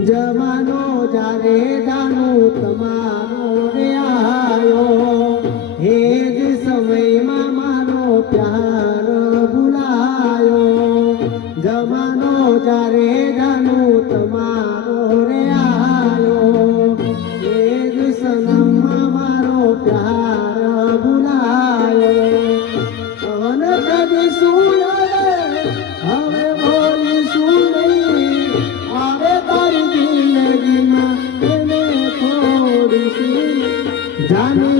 જવાનો જારે જાનું તમારો રે આયો હે જ સમયમાં મારો પ્યાર ભૂલાયો જવાનો જારે જાનું તમારો રે આયો હે જ સનમમાં મારો પ્યાર ભૂલાયો અન કદી સુયે હવે બોલીશું નહીં આવે તારી જિંદગીમાં એને થોડી જાને